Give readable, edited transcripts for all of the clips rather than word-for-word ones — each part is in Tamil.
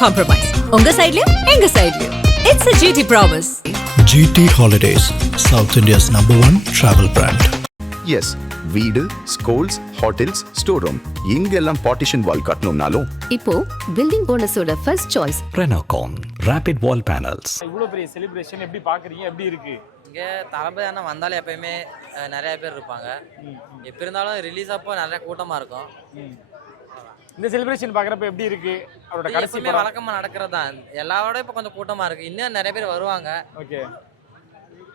compromise. உங்க சைடுலயும் எங்க சைடுலயும். It's a GT promise. GT Holidays, South India's #1 travel brand. Yes, வீடு, ஸ்கூல்ஸ், ஹோட்டல்ஸ், ஸ்டோர் ரூம் இங்கெல்லாம் பார்ட்டிஷன் வால் கட்டணும்னாலும் இப்போ பில்டிங் ஓனர்ஸோட first choice Renocon Rapid Wall Panels. இவ்வளோ பெரிய செலிப்ரேஷன் எப்படி பார்க்குறீங்க, எப்படி இருக்கு? இங்கே தளபதி அண்ணா வந்தாலே எப்பயுமே நிறைய பேர் இருப்பாங்க. எப்போ இருந்தாலும் ரிலீஸ் அப்போ நிறைய கூட்டமாக இருக்கும். இந்த செலிப்ரேஷன் பார்க்குறப்ப எப்படி இருக்கு? அவரோட கடைசி எப்பவுமே வழக்கமாக நடக்கிறது தான். எல்லாரோட இப்போ கொஞ்சம் கூட்டமாக இருக்குது. இன்னும் நிறைய பேர் வருவாங்க. ஓகே,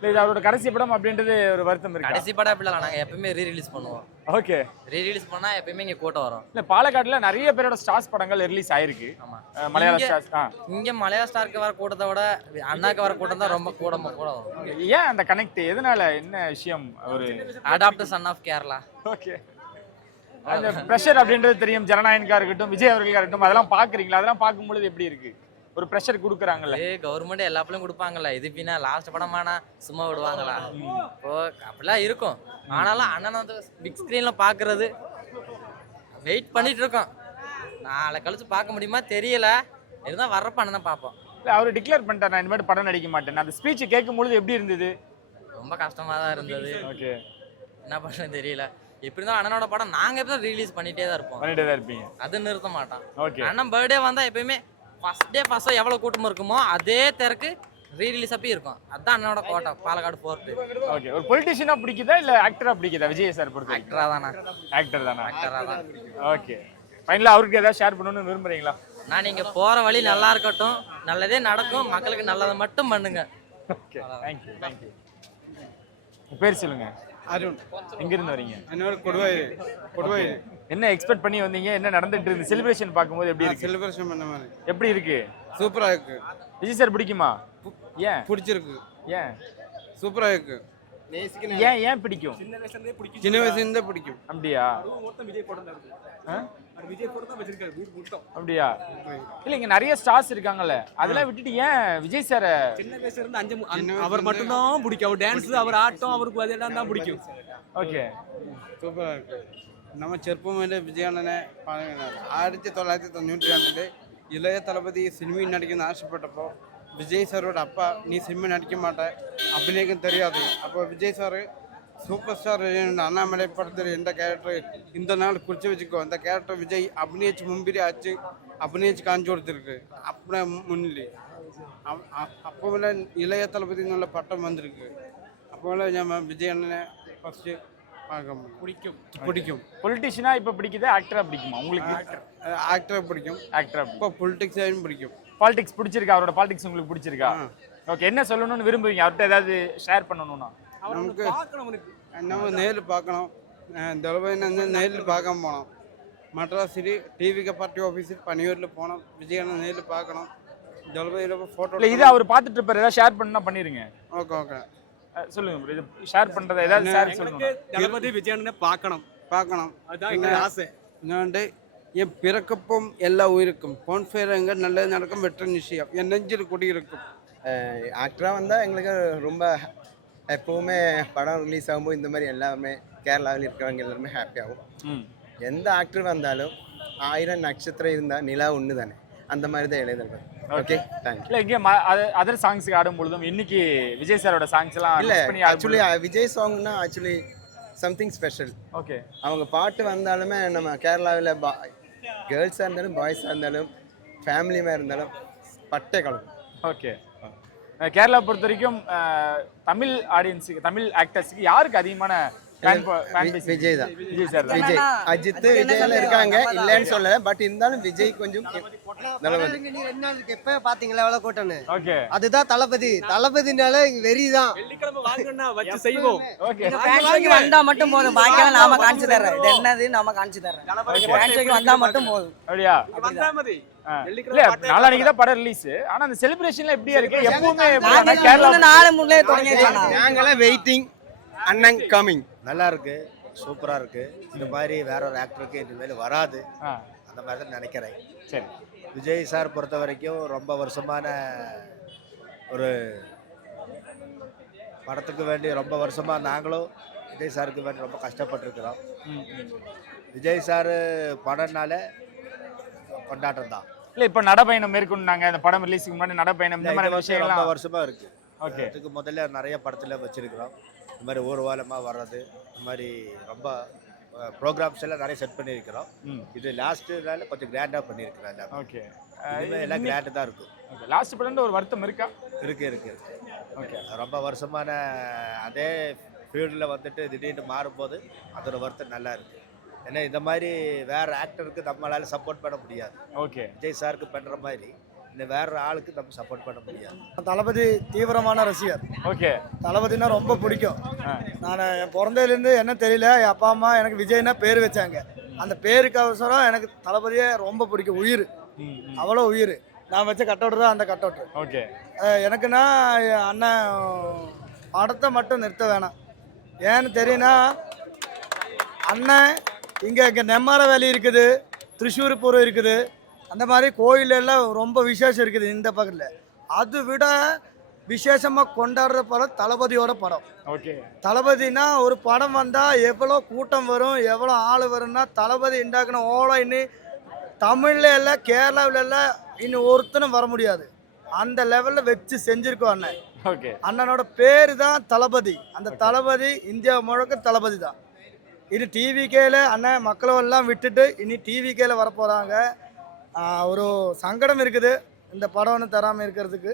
இது அவரோட கடைசி படம் அப்படின்றது ஒரு வருத்தம் இருக்கு. கடைசி படம் எப்படி இல்லை, நாங்கள் எப்பயுமே ரீரிலீஸ் பண்ணுவோம். ஓகே, ரீரிலீஸ் பண்ணால் எப்பயுமே இங்கே கூட்டம் வரும். இல்லை, பாலக்காட்டில் நிறைய பேரோட ஸ்டார்ஸ் படங்கள் ரிலீஸ் ஆயிருக்கு. ஆமாம், மலையாள ஸ்டார்ஸ். இங்கே மலையாள ஸ்டாருக்கு வர கூட்டத்தை விட அண்ணாக்கு வர கூட்டம் தான் ரொம்ப கூட வரும். ஏன் அந்த கனெக்ட்? எதனால? என்ன விஷயம்? ஒரு adopt son of Kerala. Okay, அந்த ப்ரெஷர் அப்படின்றது தெரியும். ஜனநாயகனுக்கா இருக்கட்டும், விஜய் அவர்களுக்கா இருக்கட்டும், அதெல்லாம் பார்க்குறீங்களா? அதெல்லாம் பார்க்கும்பொழுது எப்படி இருக்கு? ஒரு ப்ரெஷர் கொடுக்குறாங்கல்ல. கவர்மெண்ட் எல்லா பிள்ளையும் கொடுப்பாங்கல்ல. இது பின்னா லாஸ்ட் படமானா சும்மா விடுவாங்களா? இப்போ அப்படிலாம் இருக்கும். ஆனாலும் அண்ணன் வந்து பிக் ஸ்க்ரீனில் பார்க்குறது வெயிட் பண்ணிட்டு இருக்கோம். நாளை கழிச்சு பார்க்க முடியுமா தெரியல. இருந்தால் வர்றப்ப அண்ணனை பார்ப்போம். இல்லை, அவர் டிக்ளேர் பண்ணிட்டார், நான் இனிமேல் படம் நடிக்க மாட்டேன். அந்த ஸ்பீச் கேட்கும்பொழுது எப்படி இருந்தது? ரொம்ப கஷ்டமாக தான் இருந்தது. ஓகே, என்ன பண்ணுறது தெரியல. எப்படி இருந்தாலும் அண்ணனோட படம் நாங்கள் எப்போ ரிலீஸ் பண்ணிகிட்டே தான் இருப்போம். பண்ணிட்டே தான் இருப்பீங்க. அது நிறுத்த மாட்டோம். ஓகே, அண்ணன் பர்த்டே வந்தால் எப்பயுமே ஃபர்ஸ்ட் டே ஃபர்ஸ்ட் எவ்வளோ கூட்டமாக இருக்குமோ அதே திறக்கு ரீரிலீஸ் அப்பயும் இருக்கும். அதுதான் அண்ணனோட கோட்டை, பாலக்காடு போர்ட்டு. ஓகே, ஒரு பொலிட்டிஷியனா பிடிக்குதா இல்லை ஆக்டரா பிடிக்குதா? விஜய் சார் பொறுத்த ஆக்டரா தானே? ஆக்டர் தானே. ஆக்டரா தான். ஓகே, ஃபைனலாக அவருக்கு ஏதாவது ஷேர் பண்ணணும்னு விரும்புறீங்களா? நான் நீங்கள் போகிற வழி நல்லா இருக்கட்டும், நல்லதே நடக்கும், மக்களுக்கு நல்லதை மட்டும் பண்ணுங்க. Okay, thank you thank you. பேர் சொல்லுங்க. அருண். எங்கிருந்து வரீங்க? என்னோட கொடுவாய். என்ன எக்ஸ்பெக்ட் பண்ணி வந்தீங்க? என்ன நடந்துட்டு இருந்து? செலிப்ரேஷன் பார்க்கும்போது எப்படி இருக்கு? செலிப்ரேஷன் பண்ண மாதிரி எப்படி இருக்கு? சூப்பரா இருக்கு. விஜய் சார் பிடிக்குமா? ஏன் பிடிச்சிருக்கு? ஏன் சூப்பரா இருக்கு. ஏன் பிடிக்கும்? சின்ன வயசுல இருந்தே பிடிக்கும். அப்படியா? அப்படியா? இல்ல, இங்க நிறைய ஸ்டார்ஸ் இருக்காங்கல்ல, அதெல்லாம் விட்டுட்டு ஏன் விஜய் சார? சின்ன வயசுல இருந்து அவர் மட்டும் தான் பிடிக்கும். அவர் டான்ஸ், அவர் ஆட்டம், அவருக்கு அதெல்லாம் தான் பிடிக்கும். ஓகே, சூப்பரா இருக்கு. நம்ம ചെറുപ്പമേലെ വിജയാണനെ 1992 ഇളയ തലപതി സിനിമയിൽ നടിക്കുന്ന ആവശ്യപ്പെട്ടപ്പോൾ വിജയ് സാറോട് അപ്പ നീ സിനിമ നടിக்க மாட்ட, അഭിനയിക്കാൻ தெரியாது. അപ്പോൾ Vijay sir super star Annamalai படத்தில் எந்த கேரக்டர் இந்த நாள் குறித்து வச்சுக்கோ, அந்த கேரக்டர் விஜய் அഭിനയിച്ച് மும்பிலே ஆச்சு, அഭിനയിച്ച് காமிச்சு கொடுத்துருக்கு. அப்படியே முன்னில் அப்போல இளைய தளபதி എന്നുള്ള பட்டம் வந்திருக்கு. அப்போல ഞാൻ விஜய் அண்ணனை ஃபர்ஸ்ட் பிடிக்கும். பொலிட்டிஷியனா இப்ப பிடிக்குதா, ஆக்டரா பிடிக்குமா உங்களுக்கு? ஆக்டரா பிடிக்கும். ஆக்டரா இப்போ பொலிட்டிக்ஸாயும் பிடிக்கும். பாலிடிக்ஸ் பிடிச்சிருக்கா? அவரோட பாலிடிக்ஸ் உங்களுக்கு பிடிச்சிருக்கா? ஓகே, என்ன சொல்லணும்னு விரும்புவீங்க? அவர்கிட்ட ஏதாவது ஷேர் பண்ணணும்னா? நமக்கு நம்ம நேரில் பார்க்கணும். தளபதிനെ നേരിൽ பார்க்க போனோம். മദ്രാസിൽ ടി.വി. പാർട്ടി ഓഫീസിൽ പണിയൂരിൽ പോകണം. വിജയനെ നേരിൽ பார்க்கணும். தளபதியில ஃபோட்டோ இல்லை, இது அவர் பார்த்துட்டு இருப்பார். ஏதாவது ஷேர் பண்ணா பண்ணிருங்க. ஓகே சொல்லுங்க. இது ஷேர் பண்றதை ஏதாவது ஷேர் சொல்லுங்க. தளபதி விஜயனை பார்க்கணும். அதான் எங்க ஆசை. இன்னொன்று, என் பிறக்கப்போம் எல்லா உயிருக்கும் போன்ஃபேரங்க நல்லது நடக்கும், வெற்ற நிச்சயம் என் நெஞ்சில் குடியிருக்கும். ஆக்டராக வந்தால் எங்களுக்கு ரொம்ப எப்போவுமே படம் ரிலீஸ் ஆகும்போது இந்த மாதிரி எல்லாமே கேரளாவில் இருக்கிறவங்க எல்லாருமே ஹாப்பியாகும். எந்த ஆக்டர் வந்தாலும் 1000 நட்சத்திரம் இருந்தால் நிலா ஒன்று தானே, அந்த மாதிரி தான் எழுதுறது. Okay, thank you. இல்லை, இங்கே அதர் சாங்ஸுக்கு ஆடும் பொழுதும் இன்னைக்கு விஜய் சாரோட சாங்ஸ் எல்லாம் இல்லை, ஆக்சுவலி விஜய் சாங்னா ஆக்சுவலி சம்திங் ஸ்பெஷல். ஓகே, அவங்க பாட்டு வந்தாலுமே நம்ம கேரளாவில் கேர்ள்ஸாக இருந்தாலும் பாய்ஸாக இருந்தாலும் ஃபேமிலியாக இருந்தாலும் பட்டை கலக்கும். ஓகே, கேரளா பொறுத்த வரைக்கும் தமிழ் ஆடியன்ஸுக்கு, தமிழ் ஆக்டர்ஸுக்கு யாருக்கு அதிகமான விஜய் தான். விஜய் சார் தான். விஜய், அஜித், விஜய்ல இருக்காங்க, இல்லைன்னு சொல்லல. பட் இருந்தாலும் விஜய் கொஞ்சம் எப்ப பாத்தீங்களா எவ்வளவு கூட்டம்னு? ஓகே, அதுதான் தளபதி. தளபதினால வெறிதான். வெள்ளிக்கிழமை வாங்கணும்னா வச்சு செய்வோம். ஓகே, வந்தா மட்டும் போதும், பாக்கியெல்லாம் நாம காமிச்சு தர்றேன். இது என்னது நாம காமிச்சு தர்றேன். வந்தா மட்டும் போதும். அப்படியா? வந்தாமதி இல்ல, நாளைக்கு தான் படம் ரிலீஸ். ஆனா அந்த செலிப்ரேஷன்ல எப்படியா இருக்கு? எப்பவுமே கேரளா நாளை முன்னே தொடங்கிடுச்சு. நாங்களாம் வெயிட்டிங். அண்ணன் கமிங். நல்லா இருக்கு, சூப்பரா இருக்கு. இந்த மாதிரி வேற ஒரு ஆக்டருக்கு இனிமேல் வராது, அந்த மாதிரி தான் நினைக்கிறேன். சரி, விஜய் சார் பொறுத்த வரைக்கும் ரொம்ப வருஷமான ஒரு படத்துக்கு வேண்டி ரொம்ப வருஷமாக நாங்களும் விஜய் சாருக்கு வேண்டி ரொம்ப கஷ்டப்பட்டுருக்குறோம். விஜய் சார் படம்னால கொண்டாட்டம் தான். இல்ல இப்ப நடைபயணம் மேற்கொண்டாங்க இந்த படம் ரிலீஸுக்கு முன்னாடி நடைபயணம் இந்த மாதிரி ரொம்ப விஷயங்கள்லாம் வருஷமா இருக்கு. ஓகே இதுக்கு முதல்ல நிறைய படத்துல வச்சிருக்கிறோம். இந்த மாதிரி ஊர்வலமா வர்றது, இந்த மாதிரி ரொம்ப ப்ரோக்ராம்ஸ் எல்லாம் நிறைய செட் பண்ணியிருக்கிறோம். இது லாஸ்ட்னால கொஞ்சம் கிராண்டா பண்ணியிருக்கிறோம் எல்லாமே. ஓகே எல்லாம் கிராண்டு தான் இருக்கும். லாஸ்ட் படம் ஒரு வருத்தம் இருக்கா? இருக்கு. ஓகே ரொம்ப வருஷமான அதே ஃபீல்டில் வந்துட்டு திடீர்னு மாறும்போது அதோட வருத்தம் நல்லா இருக்கு. ஏன்னா இந்த மாதிரி வேற ஆக்டருக்கு நம்மளால சப்போர்ட் பண்ண முடியாது. ஓகே விஜய் சாருக்கு பண்ற மாதிரி இந்த வேற ஆளுக்கு நம்ம சப்போர்ட் பண்ண முடியாது. தளபதி தீவிரமான ரசிகர். ஓகே தளபதினா ரொம்ப பிடிக்கும். நான் என் பிறந்ததுலேருந்து என்ன தெரியல, என் அப்பா அம்மா எனக்கு விஜய்னா பேர் வச்சாங்க. அந்த பேருக்கு அவசரம் எனக்கு தளபதியே ரொம்ப பிடிக்கும். உயிர், அவ்வளோ உயிர். நான் வச்ச கட்டவுட் தான் அந்த கட்டவுட். ஓகே எனக்குன்னா என் அண்ணன் படத்தை மட்டும் நிறுத்த வேணாம். ஏன்னு தெரியும்னா அண்ணன் இங்கே நெம்மார வேலி இருக்குது, திரிசூர்புரம் இருக்குது, அந்த மாதிரி கோயிலெல்லாம் ரொம்ப விசேஷம் இருக்குது இந்த பக்கத்தில். அது விட விசேஷமாக கொண்டாடுற படம் தளபதியோட படம். ஓகே தளபதினா ஒரு படம் வந்தால் எவ்வளோ கூட்டம் வரும், எவ்வளோ ஆள் வரும்னா தளபதி உண்டாக்குன ஓலம் இன்னும் தமிழில் எல்லாம் கேரளாவில் எல்லாம் இன்னும் ஒருத்தனும் வர முடியாது. அந்த லெவலில் வச்சு செஞ்சுருக்கோம் அண்ணன். ஓகே அண்ணனோட பேர் தான் தளபதி. அந்த தளபதி இந்தியா முழுக்க தளபதி தான். இனி டிவிகேல அண்ணன் மக்களெல்லாம் விட்டுட்டு இனி டிவிகேல வரப்போகிறாங்க. ஒரு சங்கடம் இருக்குது இந்த படம் ஒன்று தராமல் இருக்கிறதுக்கு.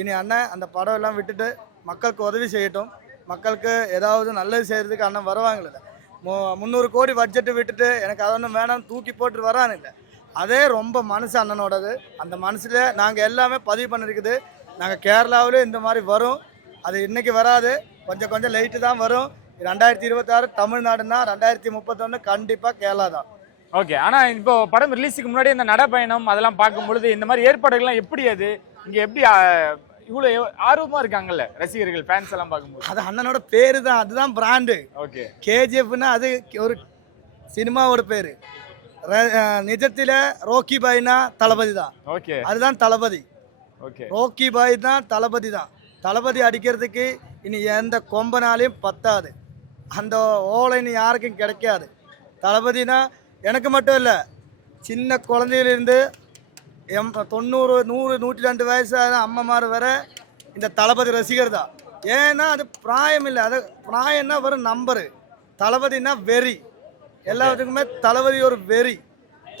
இனி அண்ணன் அந்த படம் எல்லாம் விட்டுட்டு மக்களுக்கு உதவி செய்யட்டும். மக்களுக்கு ஏதாவது நல்லது செய்கிறதுக்கு அண்ணன் வருவாங்கல்ல. 300 கோடி பட்ஜெட்டு விட்டுட்டு எனக்கு அது ஒன்றும் வேணாம் தூக்கி போட்டு வரானில்லை. அதே ரொம்ப மனசு அண்ணனோடது. அந்த மனசில் நாங்கள் எல்லாமே பதிவு பண்ணியிருக்குது. நாங்கள் கேரளாவில் இந்த மாதிரி வரும். அது இன்றைக்கி வராது, கொஞ்சம் கொஞ்சம் லைட்டு தான் வரும். 2026 தமிழ்நாடுனா 2031 கண்டிப்பாக கேரளா தான். ஓகே ஆனா இப்போ படம் ரிலீஸுக்கு முன்னாடி இந்த நடைபயணம் அதெல்லாம் பார்க்கும்பொழுது இந்த மாதிரி ஏற்பாடுகள்லாம் எப்படி அது இங்க எப்படி இவ்வளோ ஆர்வமா இருக்காங்கல்ல ரசிகர்கள் ஃபேன்ஸ் எல்லாம் பார்க்கும்போது? அது அண்ணனோட பேரு தான், அதுதான் பிராண்டு. ஓகே கேஜிஎஃப்னா அது ஒரு சினிமாவோட பேரு. நிஜத்தில் ரோக்கி பாய்னா தளபதி தான். ஓகே அதுதான் தளபதி. ஓகே ரோக்கி பாய் தான் தளபதி தான். தளபதி அடிக்கிறதுக்கு இனி எந்த கொம்பனாலையும் பத்தாது. அந்த ஓலை இனி யாருக்கும் கிடைக்காது. தளபதினா எனக்கு மட்டும் இல்லை, சின்ன குழந்தையிலிருந்து 90 100 102 வயசான அம்மாமார் வர இந்த தளபதி ரசிகர் தான். ஏன்னா அது பிராயம் இல்லை, அது பிராயம்னா வரும் நம்பரு. தளபதினா வெறி. எல்லாத்துக்குமே தளபதி ஒரு வெறி.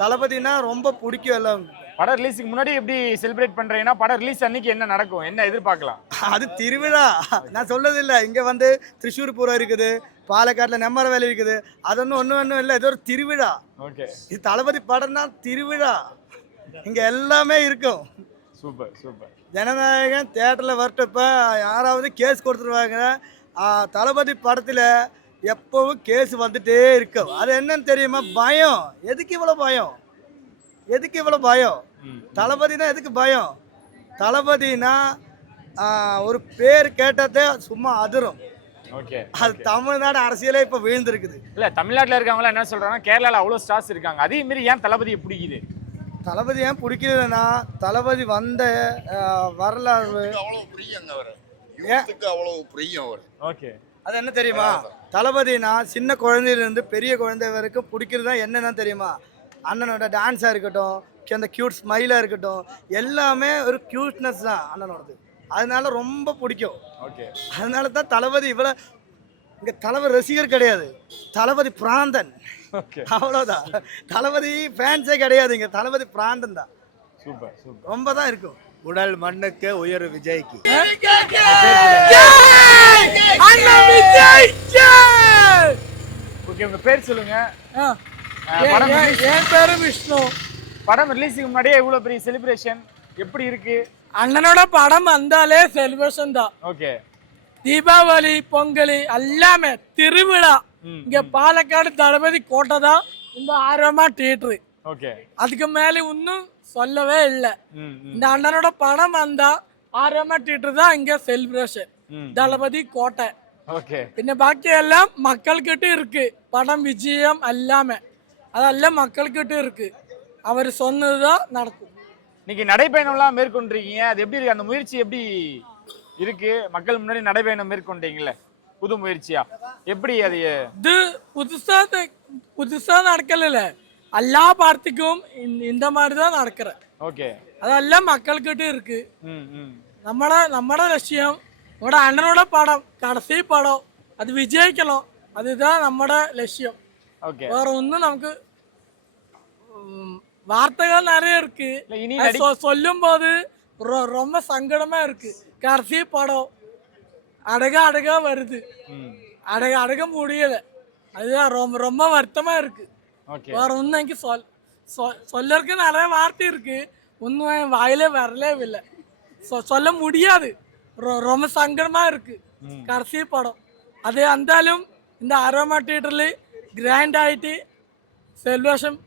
தளபதினா ரொம்ப பிடிக்கும் எல்லாம். படம் ரிலீஸுக்கு முன்னாடி எப்படி செலிப்ரேட் பண்றீங்கன்னா படம் ரிலீஸ் அன்னைக்கு என்ன நடக்கும், என்ன எதிர்பார்க்கலாம்? அது திருவிழா. நான் சொல்லது இல்லை, இங்கே வந்து திரிசூர்புரம் இருக்குது, பாலக்காட்டில் நெம்மர வேலை இருக்குது. அது ஒன்றும் இல்லை, இது ஒரு திருவிழா. ஓகே இது தளபதி படம் தான் திருவிழா. இங்கே எல்லாமே இருக்கும். Super super. ஜனநாயகம் தியேட்டரில் வரட்டப்ப யாராவது கேஸ் கொடுத்துருவாங்க. தளபதி படத்தில் எப்பவும் கேஸ் வந்துட்டே இருக்கும். அது என்னன்னு தெரியுமா? பயம். எதுக்கு இவ்வளோ பயம்? எதுக்கு இவ்வளோ பயம்? தளபதினா எதுக்கு பயம்? தளபதினா ஒரு பேர் கேட்டதே சும்மா அதிரும். ஓகே அது தமிழ்நாடு அரசியலே இப்போ வீழ்ந்துருக்குது. இல்ல தமிழ்நாட்டில் இருக்கவங்களாம் என்ன சொல்றாங்க, கேரளாவில் அவ்வளோ ஸ்டார்ஸ் இருக்காங்க, அதே மாரி ஏன் தளபதியை பிடிக்குது? தளபதி ஏன் பிடிக்கிறதுனா தளபதி வந்த வரலாறு ஓகே. அது என்ன தெரியுமா? தளபதினா சின்ன குழந்தையிலேருந்து பெரிய குழந்தை வரைக்கும் பிடிக்கிறது தான். என்னென்னா தெரியுமா? அண்ணனோட டான்ஸாக இருக்கட்டும், அந்த க்யூட் ஸ்மைலாக இருக்கட்டும், எல்லாமே ஒரு க்யூட்னஸ் தான் அண்ணனோடது. அதனால ரொம்ப பிடிக்கும். ஓகே அதனால தான் தளபதி இவ்வளோ. இங்கே தளபதி ரசிகர் கிடையாது, தளபதி பிராந்தன். ஓகே அவ்வளோதான். தளபதி ஃபேன்ஸே கிடையாது, இங்கே தளபதி பிராந்தன் தான். Super super. ரொம்ப தான் இருக்கும். உடல் மண்ணுக்கு உயர் விஜய்க்கு. ஓகே உங்க பேர் சொல்லுங்க. என் பேரு விஷ்ணு. படம் ரிலீஸுக்கு முன்னாடியே இவ்வளோ பெரிய செலிப்ரேஷன் எப்படி இருக்கு? அண்ணனோட படம் வந்தாலே செலிப்ரேஷன் தான். ஓகே தீபாவளி பொங்கல் எல்லாமே திருவிழா. இங்க பாலக்காடு தளபதி கோட்டை தான் இந்த ஆர்வமா தியேட்டரு. ஓகே அதுக்கு மேலே இன்னும் சொல்லவே இல்லை. இந்த அண்ணனோட படம் வந்தா ஆர்வமா தியேட்டர் தான் இங்க செலிப்ரேஷன். தளபதி கோட்டை. ஓகே പിന്നെ ബാക്കിയെല്ലാം மக்கள்கிட்ட இருக்கு. படம் விஜயம் எல்லாமே அதெல்லாம் மக்கள்கிட்ட இருக்கு. அவர் சொன்னதுதான் நடக்கும். இன்னைக்கு நடைபயணம்லாம் மேற்கொண்டிருக்கீங்க, அது எப்படி இருக்கு? அந்த முயற்சி எப்படி இருக்கு? மக்கள் முன்னாடி நடைபயணம் மேற்கொண்டீங்கல்ல, புது முயற்சியா எப்படி? அது இது புதுசா நடக்கல. எல்லா படத்துக்கும் இந்த மாதிரி தான் நடக்கிறேன். ஓகே. அதெல்லாம் மக்கள்கிட்ட இருக்கு. ம் ம் நம்மட லட்சியம் நம்மட அண்ணனோட படம் கடைசி படம் அது விஜயிக்கணும். அதுதான் நம்மட லட்சியம். ஓகே. வேற ஒன்றும் நமக்கு வார்த்தைகள் நிறைய இருக்கு. இனி சொல்லும் போது ரொம்ப சங்கடமா இருக்கு. கடைசி படம் அடக வருது, அடக முடியல. அதுதான் ரொம்ப ரொம்ப வருத்தமா இருக்கு. வேற ஒன்றும் எனக்கு சொல்லறதுக்கு நிறைய வார்த்தை இருக்கு, ஒன்றும் வாயில வரலே இல்லை, சொல்ல முடியாது. ரொம்ப சங்கடமா இருக்கு கடைசி படம். அது அந்தாலும் இந்த அரோமா தியேட்டர்ல கிராண்ட் ஆயிட்டு செலிப்ரேஷன்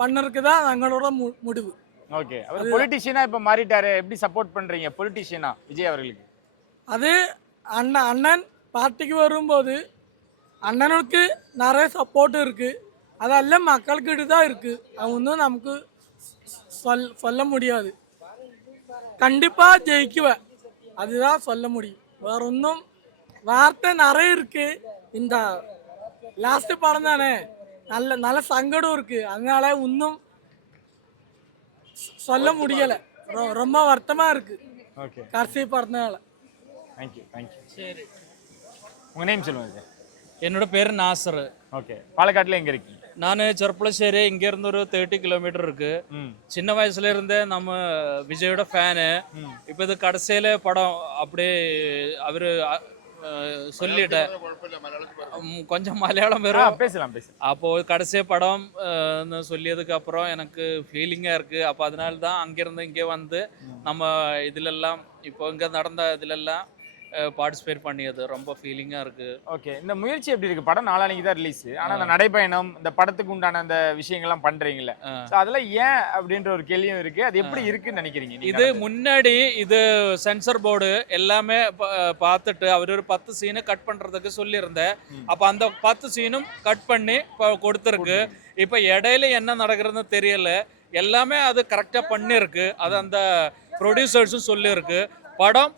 பண்ணறதுக்கு தான் எங்களோட முடிவு. ஓகே. அவர் பொலிட்டிஷியனா இப்ப மாறிட்டாரு, எப்படி சப்போர்ட் பண்றீங்க பொலிட்டிஷியனா விஜய் அவர்களுக்கு? அது அண்ணன் பார்ட்டிக்கு வரும்போது அண்ணனுக்கு நிறைய சப்போர்ட் இருக்கு. அதெல்லாம் மக்கள்கிட்ட தான் இருக்கு. ஒன்றும் நமக்கு சொல்ல முடியாது. கண்டிப்பா ஜெயிக்குவேன், அதுதான் சொல்ல முடியும். வேற ஒன்றும் வார்த்தை நிறைய இருக்கு. இந்த லாஸ்ட் படம் தானே, நல்ல சங்கடம் இருக்கு. அதனால ஒன்றும் சொல்ல முடியல. ரொம்ப வருத்தமா இருக்கு கடைசி படத்தினால. Thank you thank you. சரி, உங்க நேம் சொல்லுங்க சார். என்னோட பேர் நாசர். ஓகே. பாலக்காட்டுல எங்க இருக்கீங்க? நான் செர்ப்புளശ്ശേരി, இங்க இருந்து ஒரு 30 கிலோமீட்டர் இருக்கு. சின்ன வயசுல இருந்தே நம்ம விஜயோட ஃபேனு. இப்போ இது கடைசியில படம் அப்படியே அவரு சொல்லிட்டேன், கொஞ்சம் மலையாளம் வரும், பேசலாம். அப்போ கடைசி படம் சொல்லியதுக்கு அப்புறம் எனக்கு ஃபீலிங்கா இருக்கு. அப்போ அதனால தான் அங்கிருந்து இங்கே வந்து நம்ம இதுலெல்லாம் இப்போ இங்க நடந்த இதுலெல்லாம் பார்ட்டிசிபேட் பண்ணியது ரொம்ப ஃபீலிங்கா இருக்கு. ஓகே. இந்த முயற்சி எப்படி இருக்கு? படம் நாளானிக்கு தான் ரிலீஸ், ஆனா அந்த நடைபயணம் இந்த படத்துக்கு உண்டான அந்த விஷயங்கள்லாம் பண்றீங்கல்ல, அதெல்லாம் ஏன் அப்படின்ற ஒரு கேள்வியும் இருக்கு. அது எப்படி இருக்குன்னு நினைக்கிறீங்க? இது முன்னாடி இது சென்சர் போர்டு எல்லாமே பார்த்துட்டு அவர் ஒரு 10 சீனை கட் பண்றதுக்கு சொல்லியிருந்தேன். அப்ப அந்த 10 சீனும் கட் பண்ணி கொடுத்துருக்கு. இப்ப இடையில என்ன நடக்கிறதுன்னு தெரியல, எல்லாமே அது கரெக்டா பண்ணிருக்கு. அது அந்த ப்ரொடியூசர்ஸும் சொல்லியிருக்கு படம்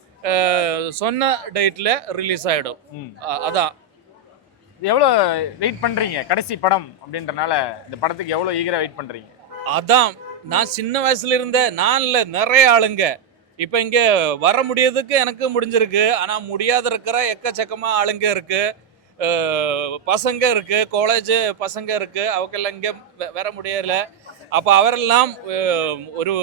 சொன்ன டேட்ல ரிலீஸ் ஆயிடும். அதான். எவ்வளோ வெயிட் பண்றீங்க கடைசி படம் அப்படின்றனால இந்த படத்துக்கு எவ்வளோ ஈகரா வெயிட் பண்றீங்க? அதான் நான் சின்ன வயசுல இருந்தேன், நான் இல்லை நிறைய ஆளுங்க இப்போ இங்க வர முடியறதுக்கு எனக்கு முடிஞ்சிருக்கு. ஆனா முடியாத இருக்கிற எக்கச்சக்கமா ஆளுங்க இருக்கு, பசங்க இருக்கு, காலேஜ் பசங்க இருக்கு, அவங்கெல்லாம் இங்கே வர முடியல. அப்போ அவரெல்லாம் ஒரு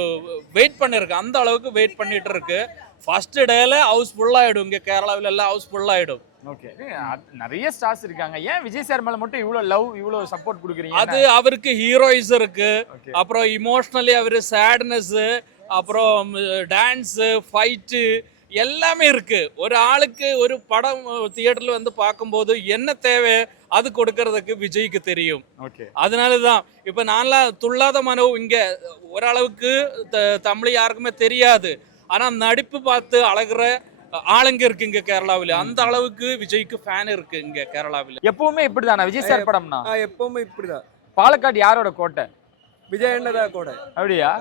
வெயிட் பண்ணிருக்கு, அந்த அளவுக்கு வெயிட் பண்ணிட்டு இருக்கு. ஃபர்ஸ்ட் டேல ஹவுஸ் ஃபுல்லாகிடும், இங்கே கேரளாவில் எல்லாம் ஹவுஸ் ஃபுல்லாகிடும். ஓகே. நிறைய ஸ்டார்ஸ் இருக்காங்க, ஏன் விஜய் சார் மேல மட்டும் இவ்வளோ லவ் இவ்வளோ சப்போர்ட் கொடுக்குறீங்க? அது அவருக்கு ஹீரோயிஸ் இருக்கு, அப்புறம் இமோஷனலி அவர் சேட்னஸ், அப்புறம் டான்ஸு, ஃபைட்டு எல்லாமே இருக்கு. ஒரு ஆளுக்கு ஒரு படம் தியேட்டர்ல வந்து பார்க்கும்போது என்ன தேவை அது கொடுக்கறதுக்கு விஜய்க்கு தெரியும். அதனால தான் இப்போ நான்லாம் துள்ளாத மனோ இங்க ஓரளவுக்கு தமிழ் யாருக்குமே தெரியாது, ஆனா நடிப்பு பார்த்து அழகுற ஆளுங்க இருக்கு இங்க கேரளாவில். அந்த அளவுக்கு விஜய்க்கு ஃபேன் இருக்கு இங்க கேரளாவில். எப்பவுமே இப்படிதானா விஜய் சார் படம்னா? எப்பவுமே இப்படிதான். பாலக்காடு யாரோட கோட்டை? விஜய் அண்ணன் கோட்டை. அப்படியா?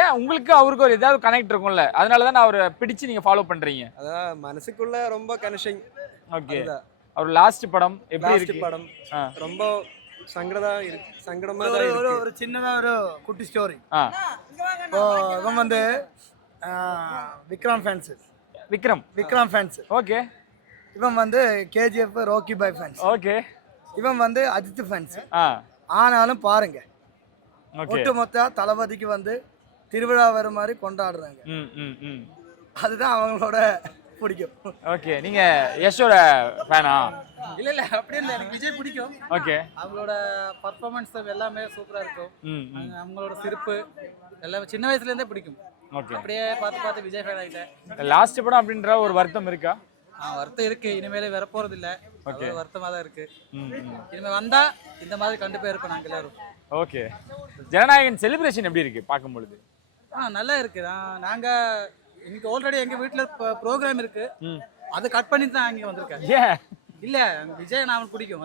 ஏன் உங்களுக்கு அவருக்கு ஒரு ஏதாவது கனெக்ட் இருக்கும்ல, அதனாலதான் அவரை பிடிச்சு நீங்க ஃபாலோ பண்றீங்க? அதான் மனசுக்குள்ள ரொம்ப கனெக்ஷன். ஓகே. அவர் லாஸ்ட் படம் எப்படி இருக்கு? படம் ரொம்ப சங்கடமா தான் இருக்கு. ஒரு சின்னதா ஒரு குட்டி ஸ்டோரி. இவன் வந்து விக்ரம் ஃபேன்ஸ். ஓகே. இவன் வந்து கேஜிஎஃப் ராக்கி பாய் ஃபேன்ஸ். ஓகே. இவன் வந்து அஜித் ஃபேன்ஸ். ஆனாலும் பாருங்க, ஒட்டுமொத்த தளபதிக்கு வந்து திருவிழா வர மாதிரி கொண்டாடுறாங்க. அதுதான் அவங்களோட பிடிக்கும். ஓகே. நீங்க யஷோட ஃபேனா? இல்ல அப்படி இல்ல, எனக்கு விஜய் பிடிக்கும். ஓகே. அவங்களோட பர்ஃபார்மன்ஸ் எல்லாமே சூப்பரா இருக்கும். அவங்களோட சிரிப்பு எல்லாமே சின்ன வயசுல இருந்தே பிடிக்கும். ஓகே. அப்படியே பார்த்து விஜய் ஃபேன் ஆயிட்டேன். லாஸ்ட் படம் அப்படின்ற ஒரு வருத்தம் இருக்கா? வருத்தம் இருக்கு, இனிமேல வர போறது இல்ல, வருத்தமா தான் இருக்கு. இனிமே வந்தா இந்த மாதிரி கண்டிப்பா இருப்போம் நாங்க எல்லாரும். ஓகே. ஜனநாயகன் செலிப்ரேஷன் எப்படி இருக்கு பார்க்கும்பொழுது? நல்லா இருக்கு. நாங்க இன்னைக்கு ஆல்ரெடி எங்க வீட்டுல ப்ரோக்ராம் இருக்கு, அதை கட் பண்ணி தான் இங்க வந்திருக்கேன். இல்ல விஜய் நான் பிடிக்கும்.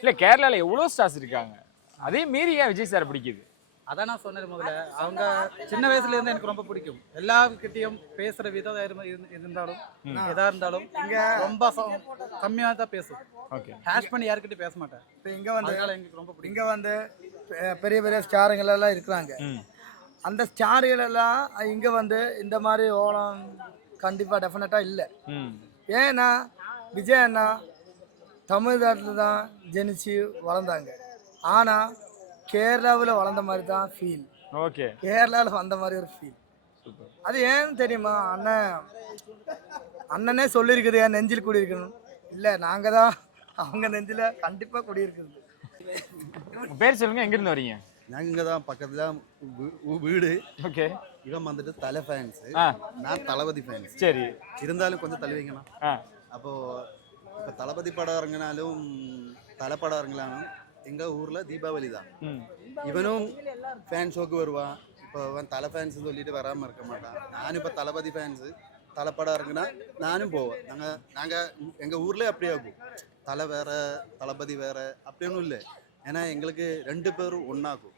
இல்ல கேரளால எவ்வளவு ஸ்டார்ஸ் இருக்காங்க, அதே மீறி ஏன் விஜய் சார் பிடிக்குது? அதான் நான் சொன்னேன் முதல்ல, அவங்க சின்ன வயசுல இருந்து எனக்கு ரொம்ப பிடிக்கும். எல்லார்கிட்டையும் பேசுற விதம் இருந்தாலும் எதா இருந்தாலும் இங்க ரொம்ப கம்மியா தான் பேசும். ஹேஷ் பண்ணி யாருக்கிட்டையும் பேச மாட்டேன். இங்க வந்து எங்களுக்கு ரொம்ப பிடிக்கும். இங்க வந்து பெரிய பெரிய ஸ்டாருங்கள் எல்லாம் இருக்கிறாங்க. அந்த ஸ்டார்கள் எல்லாம் இங்கே வந்து இந்த மாதிரி ஓலம் கண்டிப்பாக டெஃபினட்டாக இல்லை. ஏன்னா விஜய் அண்ணா தமிழ்நாட்டில் தான் ஜெனிச்சு வளர்ந்தாங்க. ஆனால் கேரளாவில் வளர்ந்த மாதிரி தான் ஃபீல். ஓகே, கேரளாவில் வந்த மாதிரி ஒரு ஃபீல். அது ஏன்னு தெரியுமா? அண்ணனே சொல்லியிருக்குது என் நெஞ்சில் குடியிருக்கணும். இல்லை, நாங்கள் தான் அவங்க நெஞ்சில் கண்டிப்பாக குடியிருக்குது. பேர் சொல்லுங்க, எங்கிருந்து வரீங்க? நாங்கள் இங்கே தான் பக்கத்தில் வீடு. ஓகே, இவன் வந்துட்டு தலை ஃபேன்ஸு, நான் தளபதி ஃபேன்ஸ். சரி, இருந்தாலும் கொஞ்சம் தள்ளி வைங்கண்ணா. அப்போது இப்போ தளபதி படம் இறங்கினாலும் தலை படம் இறங்கினாலும் எங்கள் ஊரில் தீபாவளி தான். இவனும் ஃபேன் ஷோக்கு வருவான். இப்போ அவன் தலை ஃபேன்ஸு சொல்லிட்டு வராமல் இருக்க மாட்டான். நானும் இப்போ தளபதி ஃபேன்ஸு, தலைப்படம் இறங்குனா நானும் போவேன். நாங்கள் எங்கள் ஊர்லேயே அப்படியே ஆகும். தலை வேற தளபதி வேற அப்படின்னு இல்லை. ஏன்னா எங்களுக்கு 2 பேரும் ஒன்றாகும்.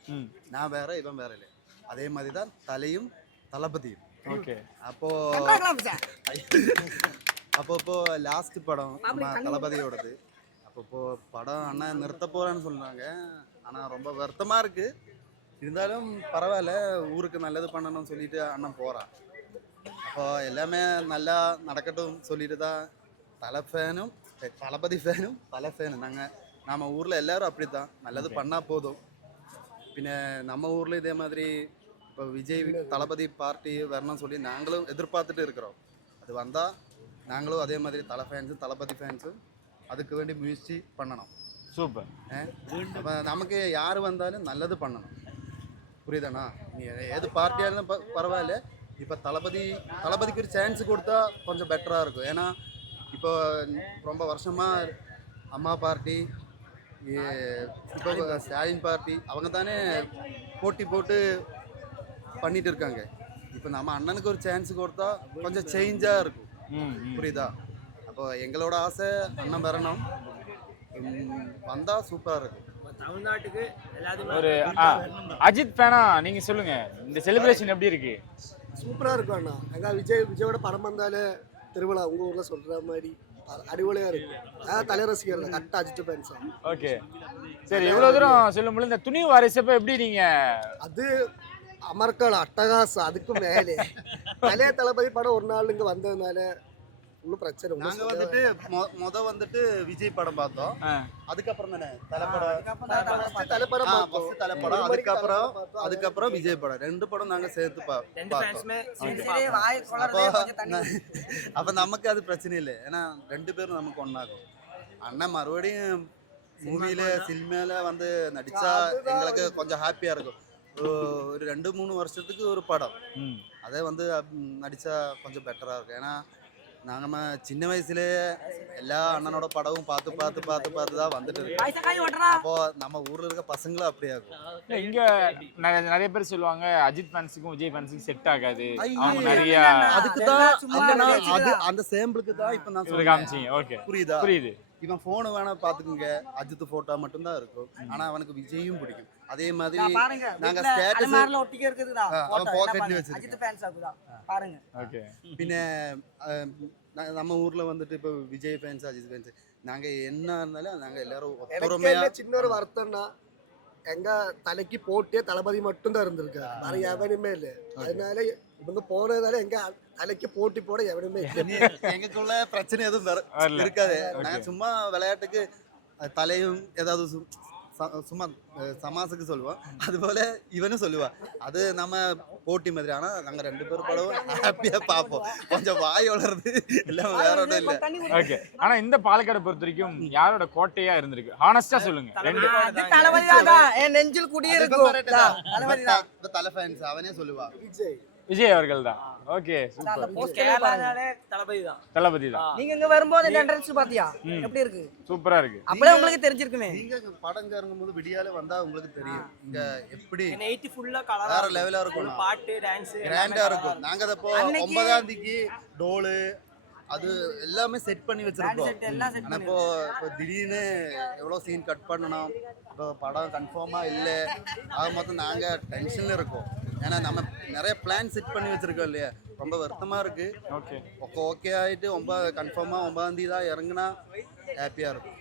நான் வேற இவன் வேற இல்லை. அதே மாதிரி தான் தலையும் தளபதியும். ஓகே, அப்போ லாஸ்ட் படம் நம்ம தளபதியோடது. அப்போ படம் அண்ணன் நிறுத்த போறேன்னு சொல்றாங்க. ஆனால் ரொம்ப வருத்தமாக இருக்கு. இருந்தாலும் பரவாயில்ல, ஊருக்கு நல்லது பண்ணணும்னு சொல்லிட்டு அண்ணன் போகிறான். அப்போ எல்லாமே நல்லா நடக்கட்டும் சொல்லிட்டு தான் தலை ஃபேனும் தளபதி ஃபேனும் தலை ஃபேனும் நம்ம ஊரில் எல்லோரும் அப்படி தான். நல்லது பண்ணால் போதும். பின்ன நம்ம ஊரில் இதே மாதிரி இப்போ விஜய் தளபதி பார்ட்டி வரணும்னு சொல்லி நாங்களும் எதிர்பார்த்துட்டு இருக்கிறோம். அது வந்தால் நாங்களும் அதே மாதிரி தலை ஃபேன்ஸும் தளபதி ஃபேன்ஸும் அதுக்கு வேண்டி முயற்சி பண்ணணும். சூப்பர். அப்போ நமக்கு யார் வந்தாலும் நல்லது பண்ணணும். புரியுதாண்ணா? நீ ஏது பார்ட்டியாக இருந்தால் பரவாயில்ல. இப்போ தளபதிக்கு ஒரு சான்ஸ் கொடுத்தா கொஞ்சம் பெட்டராக இருக்கும். ஏன்னா இப்போ ரொம்ப வருஷமாக அம்மா பார்ட்டி, இப்போ ஸ்டாலின் பார்ட்டி அவங்க தானே போட்டி போட்டு பண்ணிட்டு இருக்காங்க. இப்போ நம்ம அண்ணனுக்கு ஒரு சான்ஸ் கொடுத்தா கொஞ்சம் சேஞ்சாக இருக்கும். புரியுதா? அப்போ எங்களோட ஆசை அண்ணன் வரணும், வந்தால் சூப்பராக இருக்கும். தமிழ்நாட்டுக்கு ஒரு அஜித் ஃபேனா நீங்க சொல்லுங்க, இந்த செலிப்ரேஷன் எப்படி இருக்கு? சூப்பராக இருக்கும் அண்ணா. எங்கள் விஜயோட படம் வந்தாலே திருவிழா உங்கள் ஊரில் சொல்கிற மாதிரி அடிப்படையாக இருக்கும். அதான் தலை ரசிகர் கரெக்டாக அஜித் ஃபேன்ஸ். ஓகே, சரி, எவ்வளோ தூரம் சொல்லும்போது இந்த துணிவு வாரிசப்ப எப்படி நீங்க? அது அமர்க்கள் அட்டகாசம். அதுக்கு மேலே பழைய தளபதி படம் ஒரு நாள் இங்கே வந்ததுனால ஒன்றும் பிரச்சனை. நாங்கள் வந்துட்டு விஜய் படம் பார்த்தோம். அதுக்கப்புறம் தானே தலைப்படம், அதுக்கப்புறம் விஜய் படம், 2 படம் நாங்கள் சேர்த்து பார்த்தோம். அப்போ நமக்கு அது பிரச்சனை இல்லை. ஏன்னா 2 பேரும் நமக்கு ஒன்றாகும். அண்ணன் மறுபடியும் மூவியில் சினிமாவில் வந்து நடித்தா எங்களுக்கு கொஞ்சம் ஹாப்பியாக இருக்கும். ஒரு 2-3 வருஷத்துக்கு ஒரு படம் அதே வந்து நடித்தா கொஞ்சம் பெட்டராக இருக்கும். ஏன்னா நாங்கள் சின்ன வயசுலேயே எல்லா அண்ணனோட படமும் பார்த்து தான் வந்துட்டு இருக்கோம். அப்போ நம்ம ஊரில் இருக்க பசங்களும் அப்படியே இருக்கும். இங்க நிறைய பேர் சொல்லுவாங்க அஜித் ஃபேன்ஸுக்கும் விஜய் ஃபேன்ஸுக்கும் செட் ஆகாது. நிறைய அதுக்கு தான் அந்த சேம்பிளுக்கு தான் இப்போ நான் காமிச்சிங்க. ஓகே, புரியுது. இவன் ஃபோனு வேணா பார்த்துக்குங்க, அஜித் ஃபோட்டோ மட்டும்தான் இருக்கும். ஆனால் அவனுக்கு விஜயும் பிடிக்கும். அதே மாதிரி நாங்கள் ஸ்டேட்டஸ் அவன் பாக்கெட்ல வச்சிருக்கோம். பின்ன நம்ம ஊரில் வந்துட்டு இப்போ விஜய் ஃபேன்ஸ் அஜித் ஃபேன்ஸ் நாங்கள் என்ன இருந்தாலும் நாங்கள் எல்லாரும் ஒத்துழைமையா. சின்ன ஒரு வருத்தம்னா எங்க தலைக்கு போட்டியே தளபதி மட்டும் தான் இருந்திருக்கு, வேற எவனுமே இல்லை. அதனால இவங்க போனதால எங்க தலைக்கு போட்டி போட எவனுமே எங்களுக்குள்ள பிரச்சனை எதுவும் இருக்காது. நாங்கள் சும்மா விளையாட்டுக்கு தலையும் ஏதாவது சும்மா சமாசுக்கு சொல்லுவோம். அதுபோல இவனும் சொல்லுவான். அது நம்ம போட்டி மாதிரி. ஆனால் நாங்கள் 2 பேரும் படவும் ஹாப்பியாக பார்ப்போம். கொஞ்சம் வாய் வளருது, எல்லாம் வேற ஒன்றும் இல்லை. ஓகே, ஆனால் இந்த பாலக்காடு பொறுத்த வரைக்கும் யாரோட கோட்டையா இருந்திருக்கு? ஹானஸ்டா சொல்லுங்க. நெஞ்சில் குடியிருக்கும் தலை ஃபேன்ஸ் அவனே சொல்லுவான் விஜய் அவர்கள் தான். ஓகே, தளபதி தான். நீங்க இங்க வரும்போது இந்த என்ட்ரன்ஸ் பாத்தியா எப்படி இருக்கு? சூப்பரா இருக்கு. அப்படியே உங்களுக்கு தெரிஞ்சிருக்குமே. நீங்க படம் இறங்கும்போது விடியால வந்தா உங்களுக்கு தெரியும் இங்க எப்படி நைட் ஃபுல்லா கலரா வேற லெவலா இருக்கும். பாட்டு டான்ஸ் கிராண்டா இருக்கும். நாங்க அப்போ 9ஆம் தேதிக்கு டோலு அது எல்லாமே செட் பண்ணி வச்சிருக்கோம். ஆனா இப்போ திடீர்னு எவ்வளவு சீன் கட் பண்ணணும், இப்போ படம் கன்ஃபார்மா இல்லை, ஆக மொத்தம் நாங்க டென்ஷன்ல இருக்கோம். ஏன்னா நம்ம நிறைய பிளான் செட் பண்ணி வச்சிருக்கோம் இல்லையா. ரொம்ப வருத்தமா இருக்கு. ஓகே ஆயிட்டு கன்ஃபார்மா 9ஆம் தேதி தான் இறங்குனா ஹாப்பியா இருக்கும்.